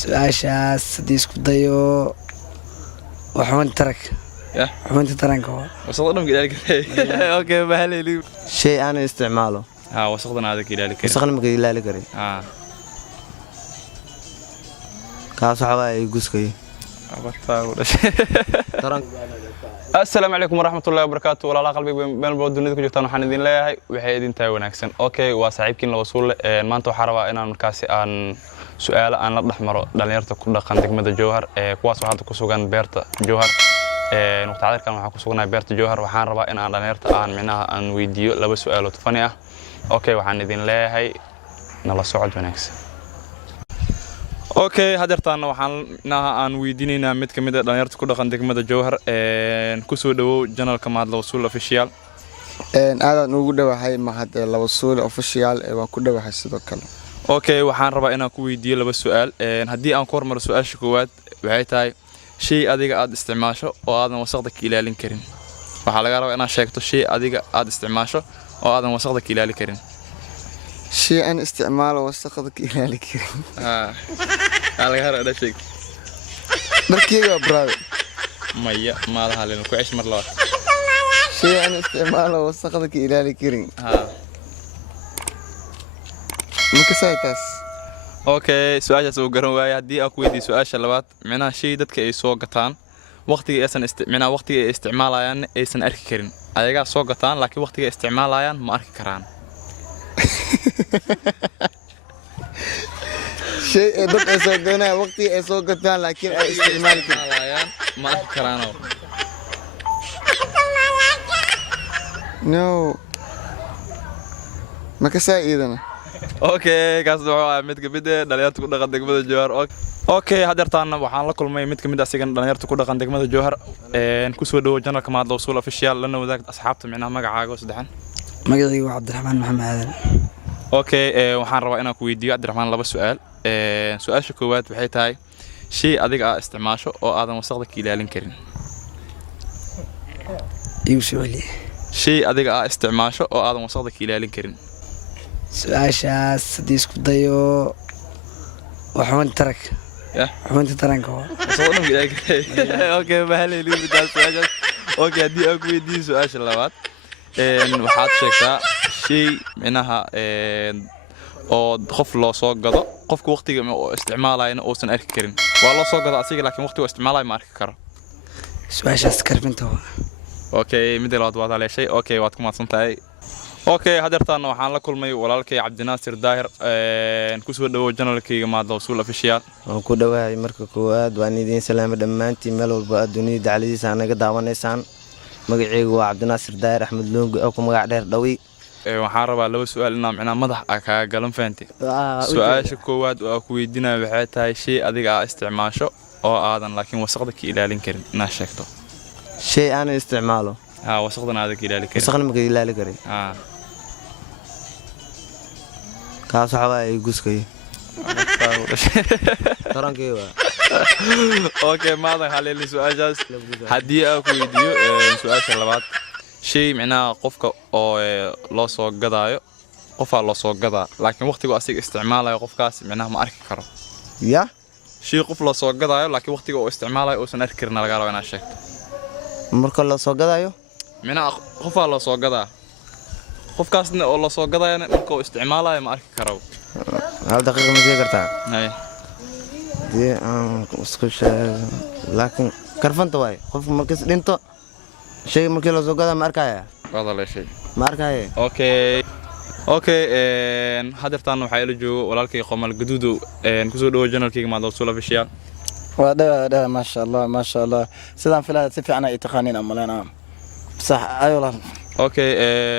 su-aashaas haddii isku dayo وحوانت ترك حوانت ترك هو وصلنا كذلك اوكي بهالي شيء انا استعماله وصلنا هذا كذلك وصلنا كذلك كاس حواي يقصكي السلام عليكم ورحمة الله وبركاته ولا قلبي بين الدنيا ku jirtaan waxaan idin leeyahay waxay idin tahay wanaagsan okay waa saaxiibkiin la wasuul maanta waxaan rabaa inaan markaasi aan su'aalo aan la dhaxmaro dhalinyarta ku dhaqan degmada Jowhar kuwaas waxaan ku sugan beerta Jowhar waqtiyadan waxaan ku suganahay beerta Jowhar waxaan rabaa in aan dhalinyarta aan micnaha aan weydiiyo laba su'aalo fani ah okay waxaan idin leeyahay nala socod wanaagsan okay hadeertaana waxaan aan weydiinaynaa mid ka mid ah dhalinyarta ku dhaqan degmada Jowhar ku soo dhawow channelka Mahad Lawasuul official aadaan ugu dhawahay Mahad Lawasuul official waan ku dhawahay sidoo kale okay waxaan rabaa inaan ku weydiiyo laba su'aal haddii aan ku hormaro su'aasha koowaad waxay tahay shay adiga aad isticmaasho oo aadan wasaqda ka ilaalin karin waxa laga rabaa inaad sheegto shay adiga aad isticmaasho oo aadan wasaqda ka ilaalin karin شيء أنا استعماله وسخذك إلى الكريم. على هذا هذا شيء. بركيجا براد. مية ما لها لأنه كويس مرة. شيء أنا استعماله وسخذك إلى الكريم. مكسايتاس. أوكي سؤال سو قرنواي هدي أكو دي سؤال شلوات معناه شيء دتك أي سوق قطان وقتي أصلا معناه وقتي استعماله يعني أيسن أركي كريم. أيقا سوق قطان لكن وقتي استعماله يعني ما أركي كران. شيء ضد أسوقنا وقتي أسوقتنا لكن استعمال ما كرانو نو ما كساي إذا اوكي كاسو مid ka mid ah dhalinyarta ku dhaqan degmada Jowhar okay hadeertaana waxaan la kulmay mid ka mid ah asigan dhalinyarta ku dhaqan degmada Jowhar ku soo dhawo channelka Mahad Lawasuul official lana wadaag asxaabta micnaha magacaaga saddexan magacaygu waa Cabdiraxmaan Maxamed Aadan okay waxaan rabaa inaan ku weydiiyo Cabdiraxmaan laba su'aal su'aasha koowaad waxay tahay shay adiga aad isticmaasho oo aadan wasaqda ka ilaalin karin igu su'aali shay adiga aad isticmaasho oo aadan wasaqda ka ilaalin karin su'aashaas haddii isku dayo waxaan tarak حوانت ترك هو وصلنا كذلك اوكي بهالي بدال سؤال اوكي haddii aan ku weydiiyo su'aasha labaad waxaad sheegtaa shay micnaha oo qof loo soo gado qofka waqtiga uu isticmaalayna oo san arki karin waa loo soo gado asiga laakiin waqtiga uu isticmaalay ma arki karo su'aashaas karfinta okay mid labaad waad haleeshay okay waad ku maadsantahay okay hadeertaana waxaan la kulmay walaalkay Cabdinaasir Daahir ku soo dhawo channelkayga Mahad Lawasuul official waan ku dhawahay marka koowaad waan idin salaamo dhamaantii meel walba dunida dacaladiisa anaga daawanaysaan magacaygu waa Cabdinaasir Daahir Axmed Loongo oo ku magac dheer dhawi waxaan rabaa laba su'aal inaan micnaha madax ka galan faanti su'aasha koowaad oo ku weydiinayo waxay tahay shay adiga aad isticmaasho oo aadan laakiin wasaqda ka ilaalin karin inaad sheegto shay aan isticmaalo wasaqdana aad ka ilaalin karin wasaqna ma ka ilaalin karin kaas xawaay guskay tarankii waa okay maada haleeli su'aashaas haddii aan ku weydiiyo su'aasha labaad shay micnaha qofka oo loo soo gadaayo qofaa loo soo gadaa laakiin waqtigu asiga isticmaalayo qofkaas micnaha ma arki karo ya shay qof loo soo gadaayo laakiin waqtiga uu isticmaalayo uusan arki karin laga rabo inaad sheegto marka loo soo gadaayo micnaha qofaa loo soo gadaa qofkaasna oo la soo gadayna marka uu isticmaalayo ma arki karo hal daqiiqo ma jeedi kartaa hay dee isku sheeg laakiin karfanta waay qof markii dhinto shay markii la soo gadaa ma arkaya wada la shay ma arkaya okay hadeertaan waxaa ila joogo walaalkay Qomal Gaduudow ku soo dhawo channelkayga Mahad Lawasuul official وده ما شاء الله ما شاء الله سلام في الله سفي أنا يتقانين أملنا صح أيوة okay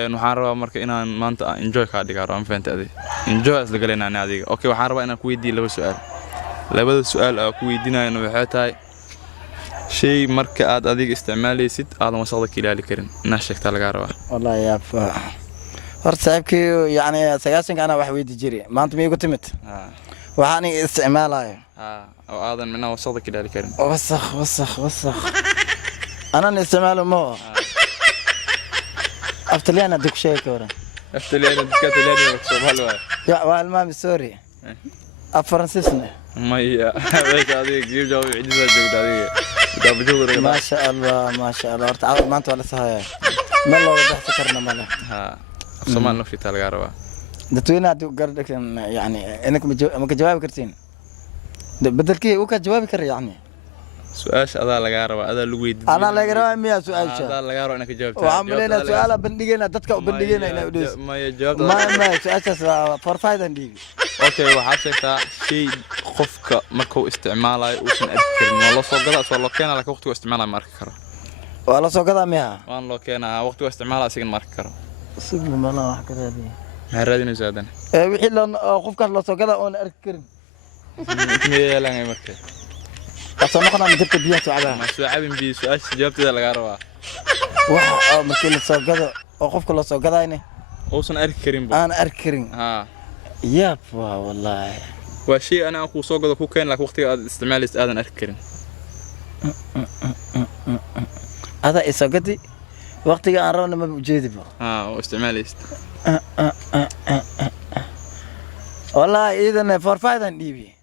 waxaan rabaa marka inaan maanta enjoy ka dhigaaro aan fahantaday enjoy as laga leenahay adiga okay waxaan rabaa inaan ku weydiiyo laba su'aal labada su'aal oo ku weydiinayna waxay tahay shay marka aad adiga isticmaalaysid aadan wasaqda ka ilaali karin inaad sheegtaa laga rabaa والله يا horta saabkii yani sagaasanka ana wax weydi jiray maanta ma igu timid waxaan isticmaalayo oo aadan minaa wasaqda ka ilaali karin wasakh ana isticmaalo mo أفتلينا دك شيء كورا. أفتلينا دك تلينا مكسوب هلوا. يا والمام سوري. أفرنسيسنا. maya meesha adiga geeb jawaab cidisa joogta adiga daabajooda ما شاء الله ما شاء الله horta caawa maanta waa la sahayaa meel looga baxsan karna male ha Soomaali nafti laga rabaa dadweynaha hadii gardhakan yani inaka ma ka jawaabi kartiin بدلكي وكا جوابي كر يعني سؤال هذا لا غاروا هذا لو ويدي انا لا غاروا ميا سؤال هذا لا غاروا انك جاوبت وعملنا سؤال بندقينا ددك بندقينا انا ما جاوبت ما سؤال فور فايد ندي اوكي waxaa sheegtaa shay qofka markuu isticmaalayo uusan arkin wala soo gada soo loo keenaa laakiin waqtiga isticmaalayo marka karo wala soo gada miya waan loo keenaa waqtiga isticmaalayo asigan marka karo sidii ma la wax kale ma raadinayso adan wixii qofka la soo gada oo arkin meelaan markay أصلا نحن نجيب بيها سعادة. ما سعابين بيه سؤال جابت ذا لقاروا. واحد مكيل السوق هذا أخوف كل السوق هذا هنا. أوصل أركرين بو. أنا أركرين. ياب والله. وشيء أنا أخو سوق هذا هو كان لك وقت استعمال استأذن أركرين. هذا السوق دي وقتي أنا رانا ما بجيد بو. واستعمال است. والله إذا فور فايدة نبي.